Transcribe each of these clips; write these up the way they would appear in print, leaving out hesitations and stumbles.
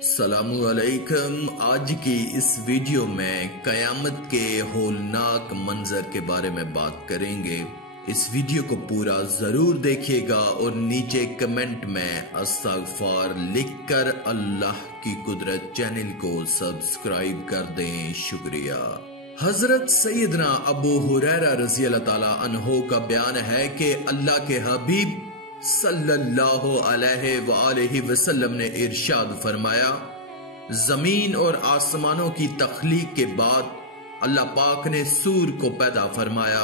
अस्सलामु अलैकुम। आज की इस वीडियो में कयामत के होलनाक मंजर के बारे में बात करेंगे। इस वीडियो को पूरा जरूर देखिएगा और नीचे कमेंट में अस्तगफार लिखकर अल्लाह की कुदरत चैनल को सब्सक्राइब कर दें। शुक्रिया। हजरत सैयदना अबू हुरैरा रज़ी अल्लाह ताला अन्हो का बयान है कि अल्लाह के हबीब सल्लल्लाहु अलैहि वसल्लम ने इरशाद फरमाया, जमीन और आसमानों की तख्लीक के बाद अल्लाह पाक ने सूर को पैदा फरमाया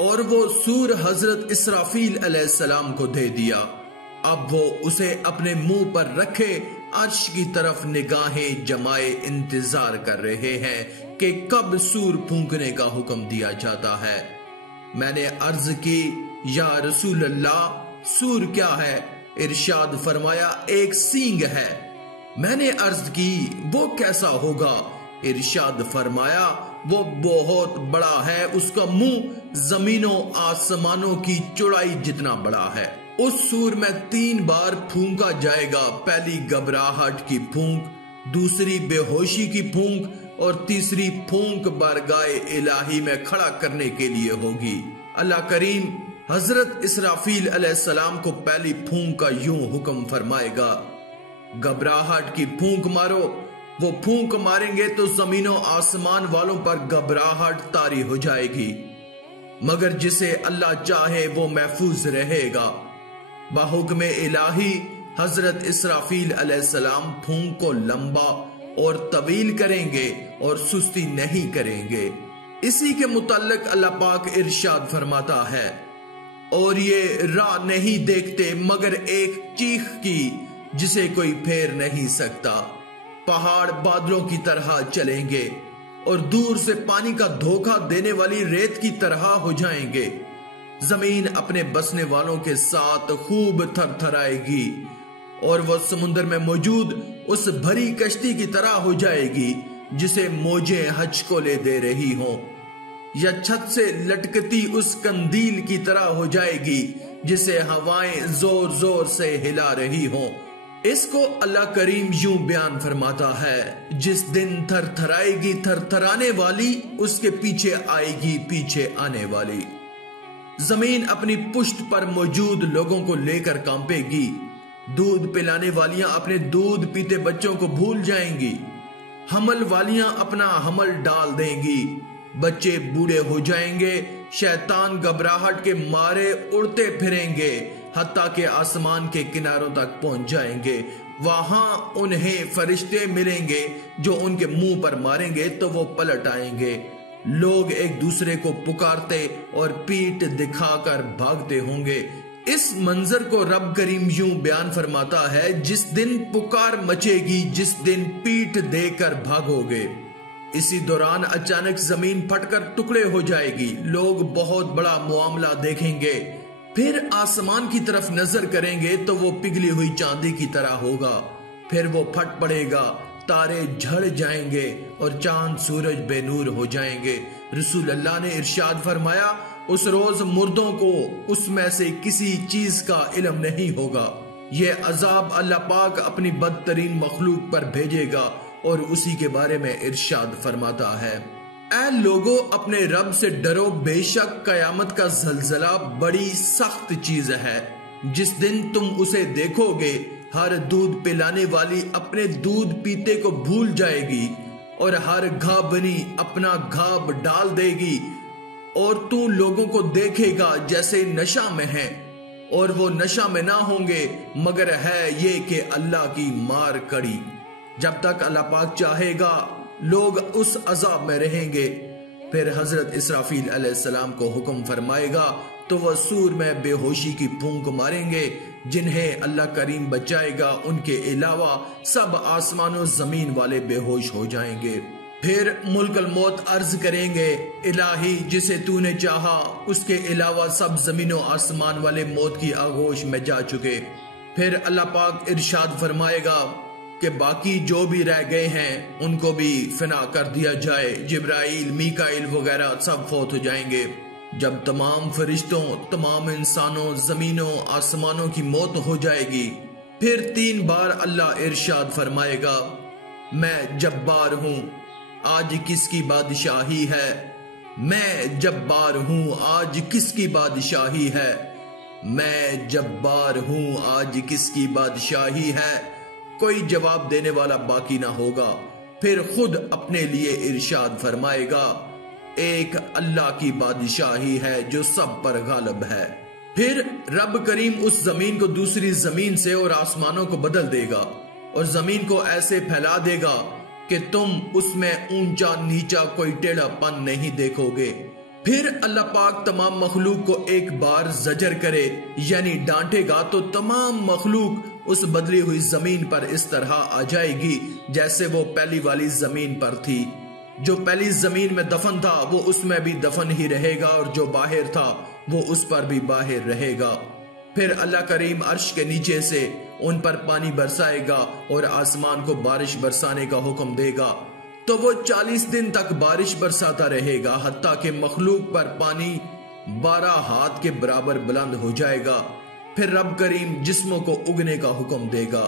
और वो सूर हजरत इसराफील अलैहिस्सलाम को दे दिया। अब वो उसे अपने मुंह पर रखे अर्श की तरफ निगाहें जमाए इंतजार कर रहे हैं कि कब सूर फूंकने का हुक्म दिया जाता है। मैंने अर्ज की, या रसूल अल्लाह, सूर क्या है? इरशाद फरमाया, एक सींग है। मैंने अर्ज की, वो कैसा होगा? इरशाद फरमाया, वो बहुत बड़ा है, उसका मुंह जमीनों आसमानों की चौड़ाई जितना बड़ा है। उस सूर में 3 बार फूंका जाएगा। पहली घबराहट की फूंक, दूसरी बेहोशी की फूंक और तीसरी फूंक बारगाए इलाही में खड़ा करने के लिए होगी। अल्लाह करीम हजरत इसराफील अलैहिस्सलाम को पहली फूंक का यूं हुक्म फरमाएगा, घबराहट की फूंक मारो। वो फूंक मारेंगे तो जमीनों आसमान वालों पर घबराहट तारी हो जाएगी, मगर जिसे अल्लाह चाहे वो महफूज रहेगा। बाहुक्म इलाही हजरत इसराफील अलैहिस्सलाम फूंक को लंबा और तवील करेंगे और सुस्ती नहीं करेंगे। इसी के मुताल्लिक अल्लाह पाक इरशाद फरमाता है, और ये राह नहीं देखते मगर एक चीख की जिसे कोई फेर नहीं सकता। पहाड़ बादलों की तरह चलेंगे और दूर से पानी का धोखा देने वाली रेत की तरह हो जाएंगे। जमीन अपने बसने वालों के साथ खूब थरथराएगी और वह समुद्र में मौजूद उस भरी कश्ती की तरह हो जाएगी जिसे मौजें हचकोले दे रही हों, या छत से लटकती उस कंदील की तरह हो जाएगी जिसे हवाएं जोर जोर से हिला रही हों। इसको अल्लाह करीम यूं बयान फरमाता है, जिस दिन थरथराएगी थरथराने वाली, उसके पीछे आएगी पीछे आने वाली। जमीन अपनी पुष्ट पर मौजूद लोगों को लेकर कांपेगी। दूध पिलाने वालियां अपने दूध पीते बच्चों को भूल जाएंगी। हमल वालियां अपना हमल डाल देंगी। बच्चे बूढ़े हो जाएंगे। शैतान घबराहट के मारे उड़ते फिरेंगे, हत्ता के आसमान के किनारों तक पहुंच जाएंगे। वहां उन्हें फरिश्ते मिलेंगे जो उनके मुंह पर मारेंगे तो वो पलट आएंगे। लोग एक दूसरे को पुकारते और पीठ दिखाकर भागते होंगे। इस मंजर को रब करीम यूं बयान फरमाता है, जिस दिन पुकार मचेगी, जिस दिन पीठ देकर भागोगे। इसी दौरान अचानक जमीन फटकर टुकड़े हो जाएगी। लोग बहुत बड़ा मुआमला देखेंगे। फिर आसमान की तरफ नजर करेंगे तो वो पिघली हुई चांदी की तरह होगा। फिर वो फट पड़ेगा, तारे झड़ जाएंगे और चांद सूरज बेनूर हो जाएंगे। रसूल अल्लाह ने इरशाद फरमाया, उस रोज मुर्दों को उसमें से किसी चीज का इल्म नहीं होगा। ये अजाब अल्लाह पाक अपनी बदतरीन मखलूक पर भेजेगा और उसी के बारे में इरशाद फरमाता है, ऐ लोगों, अपने रब से डरो, बेशक कयामत का जलजला बड़ी सख्त चीज है। जिस दिन तुम उसे देखोगे, हर दूध पिलाने वाली अपने दूध पीते को भूल जाएगी और हर घाबनी अपना घाब डाल देगी, और तू लोगों को देखेगा जैसे नशा में है, और वो नशा में ना होंगे मगर है ये कि अल्लाह की मार कड़ी। जब तक अल्लाह पाक चाहेगा लोग उस अजाब में रहेंगे। फिर हजरत इसराफील अलैहिस्सलाम को हुक्म फरमाएगा तो वह सूर में बेहोशी की फूंक मारेंगे। जिन्हें अल्लाह करीम बचाएगा, उनके अलावा सब आसमानों जमीन वाले बेहोश हो जाएंगे। फिर मुल्कल मौत अर्ज करेंगे, इलाही, जिसे तूने चाहा, उसके अलावा सब जमीनों आसमान वाले मौत की आगोश में जा चुके। फिर अल्लाह पाक इरशाद फरमाएगा कि बाकी जो भी रह गए हैं उनको भी फिना कर दिया जाए। जिब्राइल, मीकाइल वगैरह सब फौत हो जाएंगे। जब तमाम फरिश्तों, तमाम इंसानों, जमीनों, आसमानों की मौत हो जाएगी फिर 3 बार अल्लाह इरशाद फरमाएगा, मैं जब्बार हूं, आज किसकी बादशाही है। मैं जब्बार हूं, आज किसकी बादशाही है। मैं जब्बार हूं, आज किसकी बादशाही है। कोई जवाब देने वाला बाकी ना होगा। फिर खुद अपने लिए इरशाद फरमाएगा, एक अल्लाह की बादशाही है जो सब पर गालिब है। फिर रब करीम उस जमीन को दूसरी जमीन से और आसमानों को बदल देगा और जमीन को ऐसे फैला देगा कि तुम उसमें ऊंचा नीचा कोई टेढ़ापन नहीं देखोगे। फिर अल्लाह पाक तमाम मखलूक को एक बार जजर करे यानी डांटेगा तो तमाम मखलूक उस बदली हुई जमीन पर इस तरह आ जाएगी जैसे वो पहली वाली जमीन पर थी। जो पहली जमीन में दफन था वो उसमें भी दफन ही रहेगा और जो बाहर था वो उस पर भी बाहर रहेगा। फिर अल्लाह करीम अर्श के नीचे से उन पर पानी बरसाएगा और आसमान को बारिश बरसाने का हुक्म देगा तो वो 40 दिन तक बारिश बरसाता रहेगा हत्ता के मखलूक पर पानी 12 हाथ के बराबर बुलंद हो जाएगा। फिर रब करीम जिस्मों को उगने का हुक्म देगा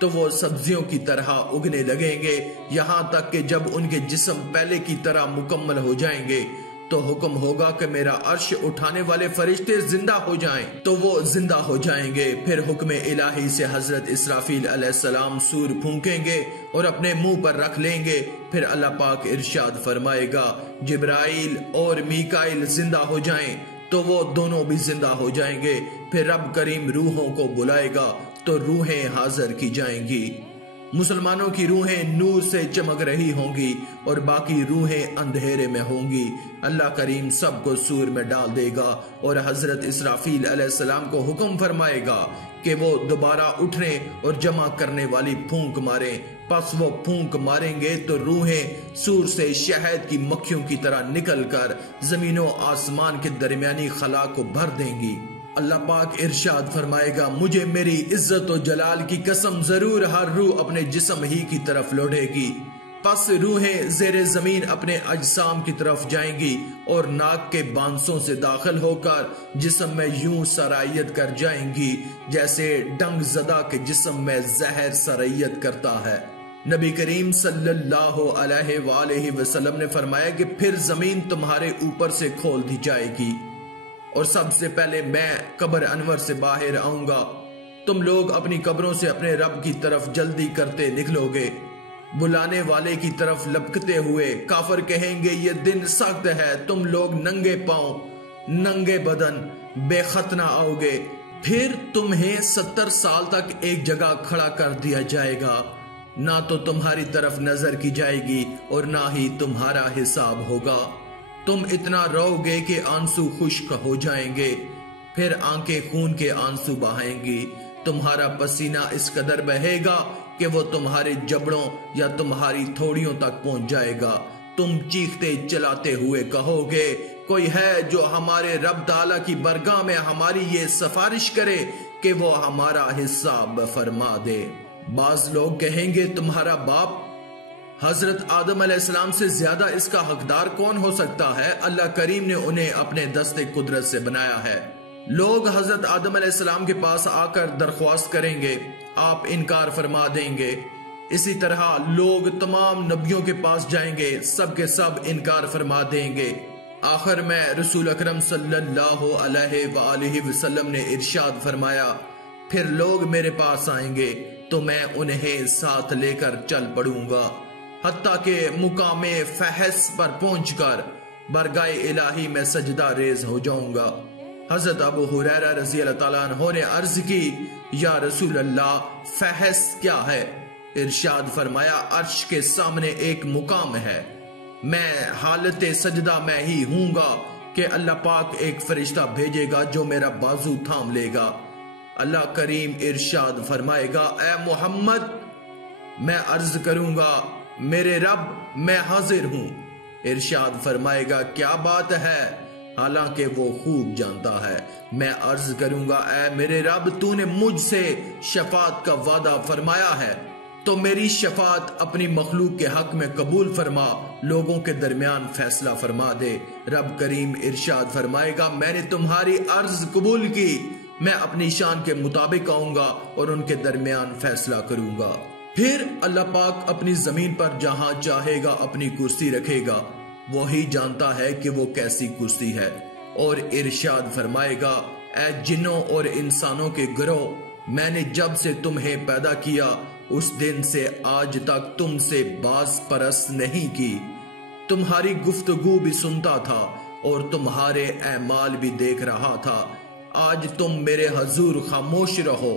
तो वो सब्जियों की तरह उगने लगेंगे यहां तक कि जब उनके जिस्म पहले की तरह मुकम्मल हो जाएंगे तो हुक्म होगा कि मेरा अर्श उठाने वाले फरिश्ते जिंदा हो जाएं तो वो जिंदा हो जाएंगे। फिर हुक्म इलाही से हजरत इसराफील अलैहिस्सलाम सूर फूंकेंगे और अपने मुंह पर रख लेंगे। फिर अल्लाह पाक इरशाद फरमाएगा, जिब्राइल और मीकाइल जिंदा हो जाएं तो वो दोनों भी जिंदा हो जाएंगे। फिर रब करीम रूहों को बुलाएगा तो रूहें हाजिर की जाएंगी। मुसलमानों की रूहें नूर से चमक रही होंगी और बाकी रूहें अंधेरे में होंगी। अल्लाह करीम सबको सूर में डाल देगा और हजरत इसराफील अलैहिस्सलाम को हुक्म फरमाएगा कि वो दोबारा उठने और जमा करने वाली फूंक मारें। पस वो फूंक मारेंगे तो रूहें सूर से शहद की मक्खियों की तरह निकलकर जमीनों आसमान के दरमियानी खला को भर देंगी। अल्लाह पाक इरशाद फरमाएगा, मुझे मेरी इज्जत और जलाल की कसम जरूर हर रूह अपने जिस्म ही की तरफ लौटेगी। पस रूहें जेरे जमीन अपने अजसाम की तरफ जाएंगी और नाक के बांसों से दाखिल होकर जिस्म में यूं सरायत कर जाएंगी जैसे डंग जदा के जिस्म में जहर सरायत करता है। नबी करीम सल्लल्लाहु अलैहि वसल्लम ने फरमाया कि फिर जमीन तुम्हारे ऊपर से खोल दी जाएगी और सबसे पहले मैं कब्र अनवर से बाहर आऊंगा। तुम लोग अपनी कब्रों से अपने रब की तरफ जल्दी करते निकलोगे। बुलाने वाले की तरफ लपकते हुए काफिर कहेंगे, ये दिन सख्त है, तुम लोग नंगे पांव नंगे बदन बेखतना आओगे। फिर तुम्हें 70 साल तक एक जगह खड़ा कर दिया जाएगा, ना तो तुम्हारी तरफ नजर की जाएगी और ना ही तुम्हारा हिसाब होगा। तुम इतना रोओगे कि आंसू खुश्क हो जाएंगे, फिर आंखें खून के आंसू बहाएंगी। तुम्हारा पसीना इस कदर बहेगा कि वो तुम्हारे जबड़ों या तुम्हारी थोड़ियों तक पहुंच जाएगा। तुम चीखते चलाते हुए कहोगे, कोई है जो हमारे रब ताला की बरगाह में हमारी ये सिफारिश करे कि वो हमारा हिसाब फरमा दे। बाज लोग कहेंगे, तुम्हारा बाप हजरत आदम अलैहिस्सलाम से ज्यादा इसका हकदार कौन हो सकता है। अल्लाह करीम ने उन्हें अपने दस्ते कुदरत से बनाया है। लोग हजरत आदम अलैहिस्सलाम के पास आकर दरख्वास्त करेंगे, आप इनकार फरमा देंगे। इसी तरह लोग तमाम नबियों के पास जाएंगे, सब के सब इनकार फरमा देंगे। आखिर में रसूल अकरम सल्लल्लाहु अलैहि वसल्लम ने इरशाद फरमाया, फिर लोग मेरे पास आएंगे तो मैं उन्हें साथ लेकर चल पड़ूंगा हत्ता के मुकामे फहस पर पहुंचकर बरगाए इलाही में सजदा रेज हो जाऊंगा। हजरत अबू हुरैरा रज़ी अल्लाह ताला अन्हु ने अर्ज की, या रसूल अल्लाह, फहस क्या है? इरशाद फरमाया, अर्श के सामने एक मुकाम है, मैं हालत सजदा में ही हूंगा कि अल्लाह पाक एक फरिश्ता भेजेगा जो मेरा बाजू थाम लेगा। अल्लाह करीम इरशाद फरमाएगा, ए मोहम्मद, मैं अर्ज करूंगा, मेरे रब मैं हाजिर हूं। इरशाद फरमाएगा, क्या बात है? हालांकि वो खूब जानता है। मैं अर्ज करूंगा, ऐ मेरे रब, तूने मुझसे शफात का वादा फरमाया है तो मेरी शफात अपनी मखलूक के हक में कबूल फरमा, लोगों के दरमियान फैसला फरमा दे। रब करीम इरशाद फरमाएगा, मैंने तुम्हारी अर्ज कबूल की, मैं अपनी शान के मुताबिक आऊंगा और उनके दरमियान फैसला करूंगा। फिर अल्लाह पाक अपनी जमीन पर जहां चाहेगा अपनी कुर्सी रखेगा, वही जानता है कि वो कैसी कुर्सी है, और इरशाद फरमाएगा, ऐ जिन्नों और इंसानों के गिरोह, मैंने जब से तुम्हें पैदा किया उस दिन से आज तक तुमसे बास परस्त नहीं की। तुम्हारी गुफ्तगू भी सुनता था और तुम्हारे ऐमाल भी देख रहा था। आज तुम मेरे हजूर खामोश रहो,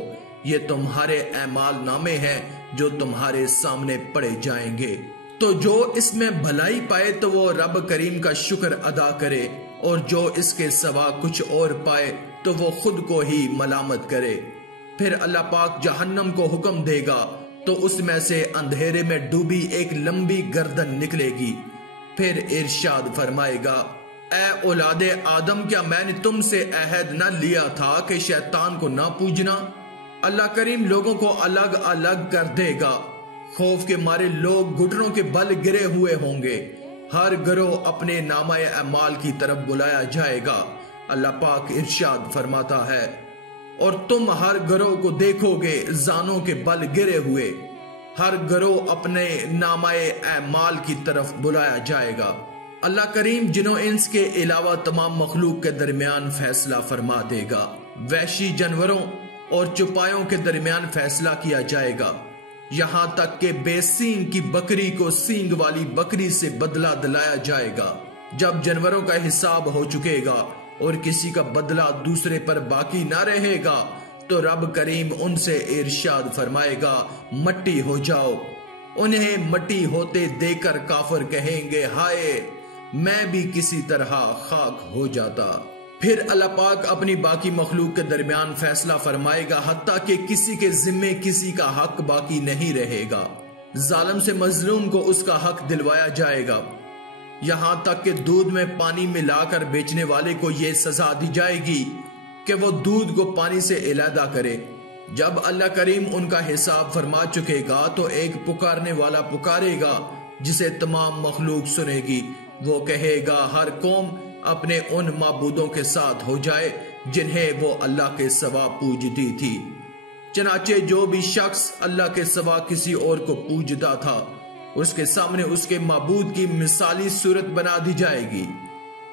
ये तुम्हारे ऐमाल नामे हैं जो तुम्हारे सामने पड़े जाएंगे। तो जो इसमें भलाई पाए तो वो रब करीम का शुक्र अदा करे, और जो इसके सिवा कुछ और पाए तो वो खुद को ही मलामत करे। फिर अल्लाह पाक जहन्नम को हुक्म देगा तो उसमें से अंधेरे में डूबी एक लंबी गर्दन निकलेगी। फिर इरशाद फरमाएगा, ऐ औलादे आदम, क्या मैंने तुमसे अहद न लिया था कि शैतान को ना पूजना। अल्लाह करीम लोगों को अलग अलग कर देगा। खौफ के मारे लोग घुटनों के बल गिरे हुए होंगे। हर गिरोह अपने नामाए अमाल की तरफ बुलाया जाएगा। अल्लाह पाक इरशाद फरमाता है, और तुम हर गिरोह को देखोगे जानों के बल गिरे हुए। हर गिरोह अपने नामाए अमाल की तरफ बुलाया जाएगा। अल्लाह करीम जिन्हों इंस के अलावा तमाम मखलूक के दरमियान फैसला फरमा देगा। वहशी जानवरों और चुपायों के दरमियान फैसला किया जाएगा, यहाँ तक कि बेसींग की बकरी को सींग वाली बकरी से बदला दिलाया जाएगा। जब जानवरों का हिसाब हो चुकेगा और किसी का बदला दूसरे पर बाकी ना रहेगा, तो रब करीम उनसे इरशाद फरमाएगा, मट्टी हो जाओ। उन्हें मट्टी होते देखकर काफिर कहेंगे, हाय मैं भी किसी तरह खाक हो जाता। फिर अल्लाह पाक अपनी बाकी मखलूक के दरमियान फैसला फरमाएगा, हत्ता कि किसी के जिम्मे किसी का हक बाकी नहीं रहेगा। जालिम से मजलूम को उसका हक दिलवाया जाएगा। यहां तक कि दूध में पानी मिलाकर बेचने वाले को यह सजा दी जाएगी कि वो दूध को पानी से अलहदा करे। जब अल्लाह करीम उनका हिसाब फरमा चुकेगा तो एक पुकारने वाला पुकारेगा जिसे तमाम मखलूक सुनेगी। वो कहेगा, हर कौम अपने उन माबूदों के साथ हो जाए जिन्हें वो अल्लाह के सिवा पूजती थी। चनाचे जो भी शख्स अल्लाह के सिवा किसी और को पूजता था, उसके सामने उसके माबूद की मिसाली सूरत बना दी जाएगी।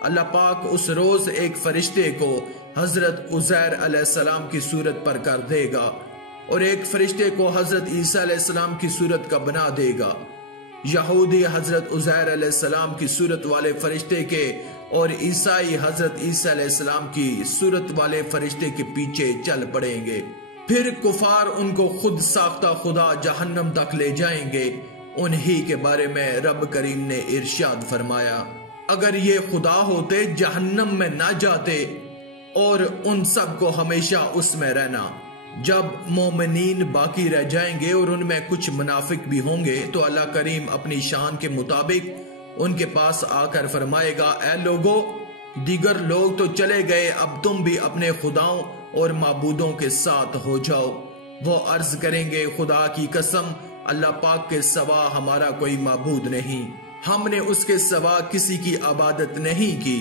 अल्लाह पाक उस रोज एक फरिश्ते को हजरत उज़ैर अलैहिस्सलाम की सूरत पर कर देगा और एक फरिश्ते को हजरत ईसा अलैहिस्सलाम की सूरत का बना देगा। यहूदी हजरत उज़ैर अलैहिस्सलाम की सूरत वाले फरिश्ते के और ईसाई हजरत ईसा अलैहिस्सलाम की सूरत वाले फरिश्ते के पीछे चल पड़ेंगे। फिर कुफार उनको खुद साख्ता खुदा जहन्नम तक ले जाएंगे। उन्हीं के बारे में रब करीम ने इरशाद फरमाया, अगर ये खुदा होते जहन्नम में ना जाते और उन सब को हमेशा उसमें रहना। जब मोमिनीन बाकी रह जाएंगे और उनमें कुछ मुनाफिक भी होंगे तो अल्लाह करीम अपनी शान के मुताबिक उनके पास आकर फरमाएगा, ऐ लोगो, दीगर लोग तो चले गए, अब तुम भी अपने खुदाओं और माबूदों के साथ हो जाओ। वो अर्ज करेंगे, खुदा की कसम, अल्लाह पाक के सिवा हमारा कोई माबूद नहीं, हमने उसके सिवा किसी की इबादत नहीं की।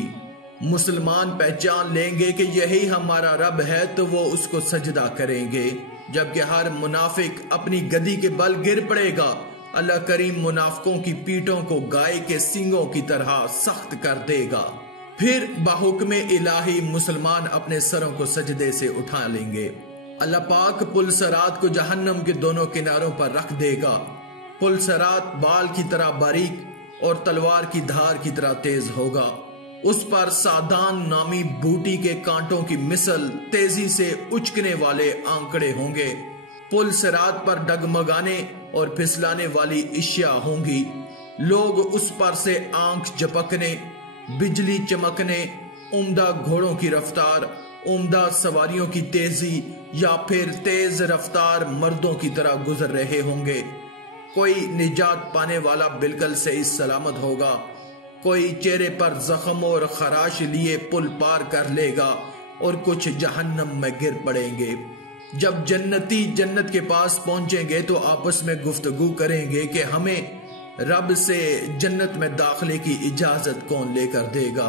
मुसलमान पहचान लेंगे कि यही हमारा रब है तो वो उसको सजदा करेंगे, जबकि हर मुनाफिक अपनी गदी के बल गिर पड़ेगा। अल्लाह करीम मुनाफिकों की पीठों को गाय के सींगों की तरह सख्त कर देगा। फिर बाहुक्मे इलाही मुसलमान अपने सरों को सजदे से उठा लेंगे। अल्लाह पाक पुल सरात को जहन्नम के दोनों किनारों पर रख देगा। पुल सरात बाल की तरह बारीक और तलवार की धार की तरह तेज होगा। उस पर सादान नामी बूटी के कांटों की मिसल तेजी से उचकने वाले आंकड़े होंगे। पुल सिरात पर डगमगाने और फिसलाने वाली इश्या होंगी। लोग उस पर से आंख झपकने, बिजली चमकने, उम्दा घोड़ों की रफ्तार, उम्दा सवारियों की तेजी या फिर तेज रफ्तार मर्दों की तरह गुजर रहे होंगे। कोई निजात पाने वाला बिल्कुल सही सलामत होगा, कोई चेहरे पर जख्म और खराश लिए पुल पार कर लेगा और कुछ जहन्नम में गिर पड़ेंगे। जब जन्नती जन्नत के पास पहुंचेंगे तो आपस में गुफ्तगू करेंगे कि हमें रब से जन्नत में दाखिले की इजाजत कौन लेकर देगा।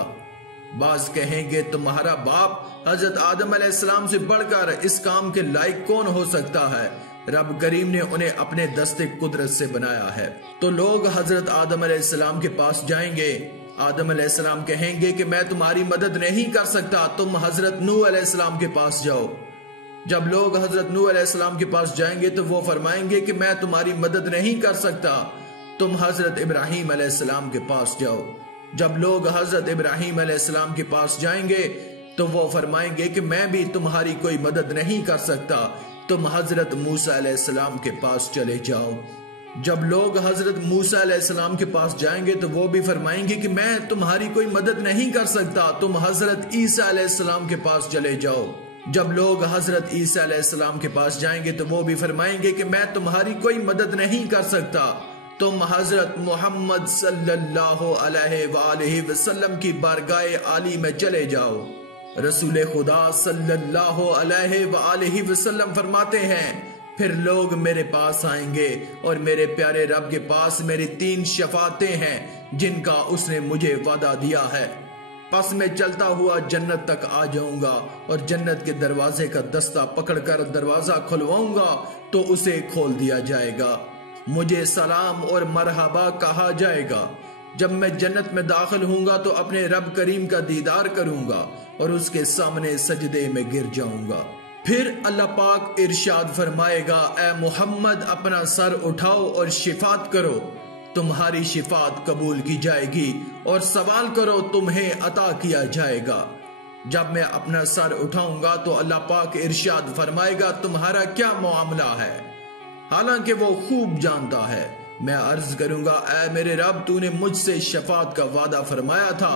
बाज कहेंगे तुम्हारा बाप हजरत आदम अलैहिस्सलाम से बढ़कर इस काम के लायक कौन हो सकता है, रब करीम ने उन्हें अपने दस्ते कुदरत से बनाया है। तो लोग हजरत आदम अलैहिस्सलाम के पास जाएंगे। आदम अलैहिस्सलाम कहेंगे कि मैं तुम्हारी मदद नहीं कर सकता, तुम हजरत नूह अलैहिस्सलाम के पास जाओ। जब लोग हजरत नूह अलैहिस्सलाम के पास जाएंगे तो वो फरमाएंगे कि मैं तुम्हारी मदद नहीं कर सकता, तुम हजरत इब्राहीम अलैहिस्सलाम के पास जाओ। जब लोग हजरत इब्राहीम अलैहिस्सलाम के पास जाएंगे तो वो फरमाएंगे कि मैं भी तुम्हारी कोई मदद नहीं कर सकता, तुम हजरत मूसा अलैहिस्सलाम के पास चले जाओ। जब लोग हजरत मूसा अलैहिस्सलाम के पास जाएंगे तो वो भी फरमाएंगे कि मैं तुम्हारी कोई मदद नहीं कर सकता, तुम हजरत ईसा अलैहिस्सलाम के पास चले जाओ। जब लोग हजरत ईसा अलैहिस्सलाम के पास जाएंगे तो वो भी फरमाएंगे कि मैं तुम्हारी कोई मदद नहीं कर सकता, तुम हजरत मोहम्मद सल्लल्लाहु अलैहि वसल्लम की बारगाहे आली में चले जाओ। रसूल खुदा सल्लल्लाहु अलैहि वसल्लम फरमाते हैं, फिर लोग मेरे पास आएंगे और मेरे प्यारे रब के पास मेरी 3 शफातें हैं जिनका उसने मुझे वादा दिया है। बस मैं चलता हुआ जन्नत तक आ जाऊंगा और जन्नत के दरवाजे का दस्ता पकड़कर दरवाजा खुलवाऊंगा तो उसे खोल दिया जाएगा। मुझे सलाम और मरहबा कहा जाएगा। जब मैं जन्नत में दाखिल होऊंगा तो अपने रब करीम का दीदार करूंगा और उसके सामने सजदे में गिर जाऊंगा। फिर अल्लाह पाक इरशाद फरमाएगा, ए मोहम्मद अपना सर उठाओ और शिफात करो, तुम्हारी शिफात कबूल की जाएगी और सवाल करो तुम्हें अता किया जाएगा। जब मैं अपना सर उठाऊंगा तो अल्लाह पाक इरशाद फरमाएगा, तुम्हारा क्या मामला है, हालांकि वो खूब जानता है। मैं अर्ज करूंगा, ऐ मेरे रब, तूने मुझसे शफात का वादा फरमाया था,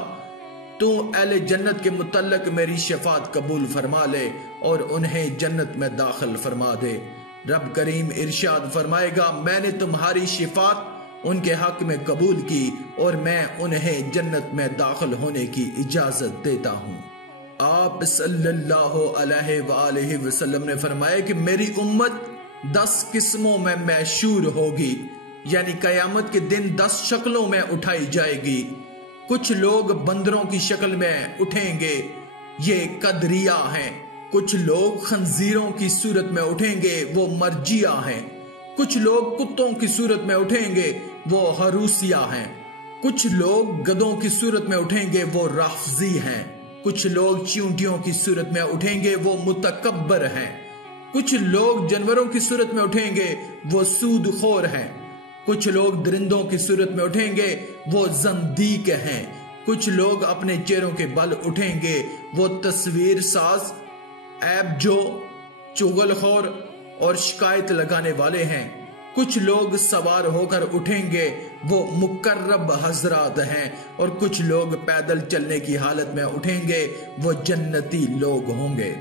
तू अहले जन्नत के मुतल्लक मेरी शफात कबूल फरमा ले और उन्हें जन्नत में दाखिल फरमा दे। रब करीम इरशाद फरमाएगा, मैंने तुम्हारी शफात उनके हक में कबूल की और मैं उन्हें जन्नत में दाखिल होने की इजाजत देता हूँ। आप सल्लल्लाहु अलैहि वसल्लम ने फरमाया कि मेरी उम्मत 10 किस्मों में मैशूर होगी, यानी कयामत के दिन 10 शक्लों में उठाई जाएगी। कुछ लोग बंदरों की शक्ल में उठेंगे, ये कदरिया हैं। कुछ लोग खंजीरों की सूरत में उठेंगे, वो मर्जिया हैं। कुछ लोग कुत्तों की सूरत में उठेंगे, वो हरूसिया हैं। कुछ लोग गधों की सूरत में उठेंगे, वो राफजी हैं। कुछ लोग चींटियों की सूरत में उठेंगे, वो मुतकब्बर हैं। कुछ लोग जानवरों की सूरत में उठेंगे, वो सूदखोर हैं। कुछ लोग दरिंदों की सूरत में उठेंगे, वो जंदीक हैं। कुछ लोग अपने चेहरों के बल उठेंगे, वो तस्वीर साज, ऐबजो, चुगलखोर और शिकायत लगाने वाले हैं। कुछ लोग सवार होकर उठेंगे, वो मुकर्रब हजरात हैं। और कुछ लोग पैदल चलने की हालत में उठेंगे, वो जन्नती लोग होंगे।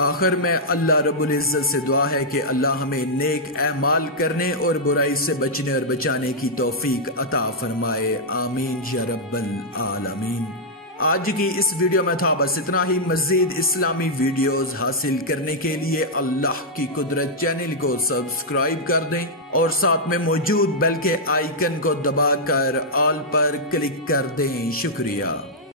आखिर में अल्लाह रब्बुल इज्जत से दुआ है कि अल्लाह हमें नेक अमाल करने और बुराई से बचने और बचाने की तौफीक अता फरमाए। आमीन या रब्बल आलमीन। आज की इस वीडियो में था बस इतना ही। मजीद इस्लामी वीडियोस हासिल करने के लिए अल्लाह की कुदरत चैनल को सब्सक्राइब कर दें और साथ में मौजूद बेल के आइकन को दबाकर ऑल पर क्लिक कर दें। शुक्रिया।